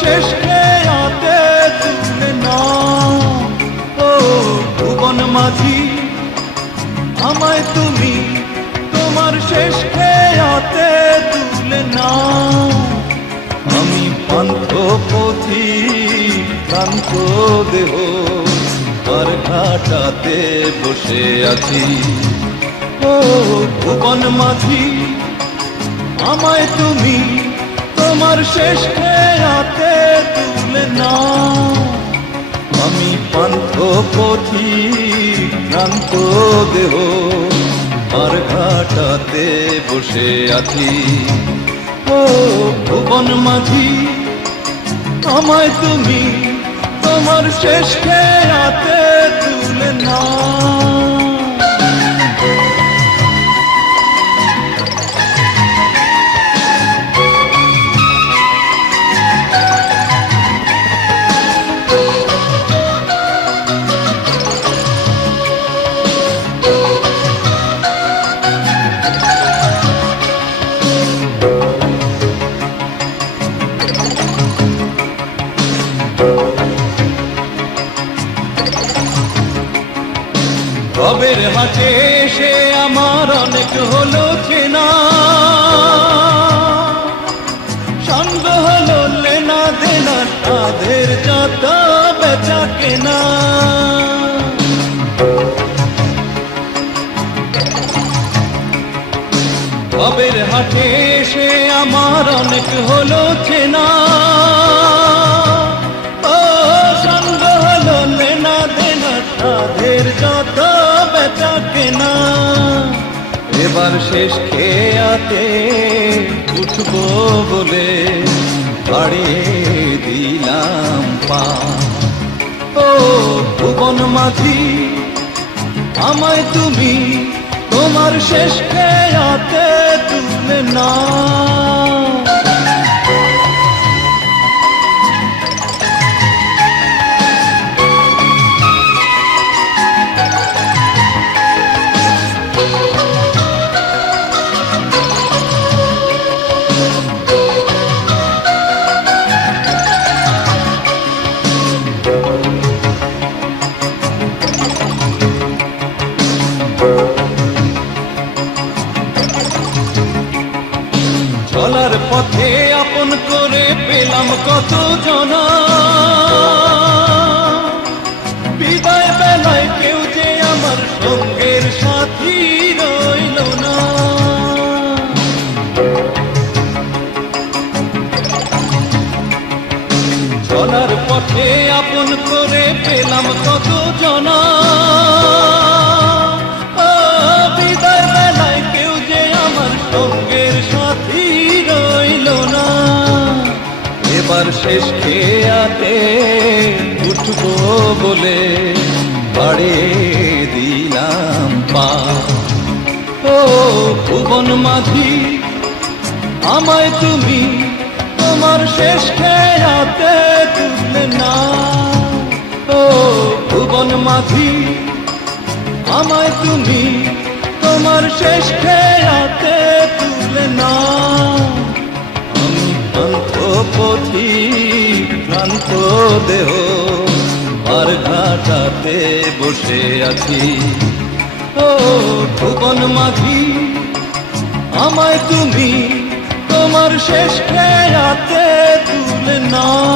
শেষ খেয়াতে তুলে নাও। ও ভুবন মাঝি আমায় তুমি তোমার শেষ খেয়াতে তুলে নাও। আমি পান্থ পথি ক্লান্ত দেহ আর ঘাটাতে বসে আছি। ও ভুবন মাঝি আমায় তুমি তোমার শেষ খেয়াতে তুলে নাও। আমি পান্থ পথি ক্লান্ত দেহ আর ঘাটাতে বসে আছি। ও ভুবন মাঝি আমায় তুমি তোমার শেষ খেয়াতে তুলে নাও। ভবের হাটে এসে আমার অনেক হলো চেনা, সঙ্গ হলো লেনা দেনা তাদের যত বেচা কেনা। ভবের হাটে এসে আমার অনেক হলো চেনা, সঙ্গ হলো লেনা দেনা তাদের যত বেচা কেনা। এবার শেষ খেয়াতে উঠবো বলে বাড়িয়ে দিলাম পা। ও ভুবন মাঝি আমায় তুমি তোমার শেষ খেয়াতে তুলে নাও। চলার পথে আপন করে পেলাম কত জনা, বিদায় বেলায় কেউ যে আমার সঙ্গের সাথী রইল না। চলার পথে আপন করে পেলাম কত জনা, বিদায় বেলায় কেউ যে আমার সঙ্গের সাথী রইল না। এবার শেষ খেয়াতে উঠবো বলে বাড়িয়ে দিলাম পা। ও ভুবন মাঝি আমায় তুমি তোমার শেষ খেয়াতে তুলে নাও। ও ভুবন মাঝি আমায় তুমি তোমার শেষ খেয়াতে তুলে নাও। আমি পান্থ পথি ক্লান্ত দেহ আর ঘাটাতে বসে আছি। ও ভুবন মাঝি আমায় তুমি তোমার শেষ খেয়াতে তুলে নাও।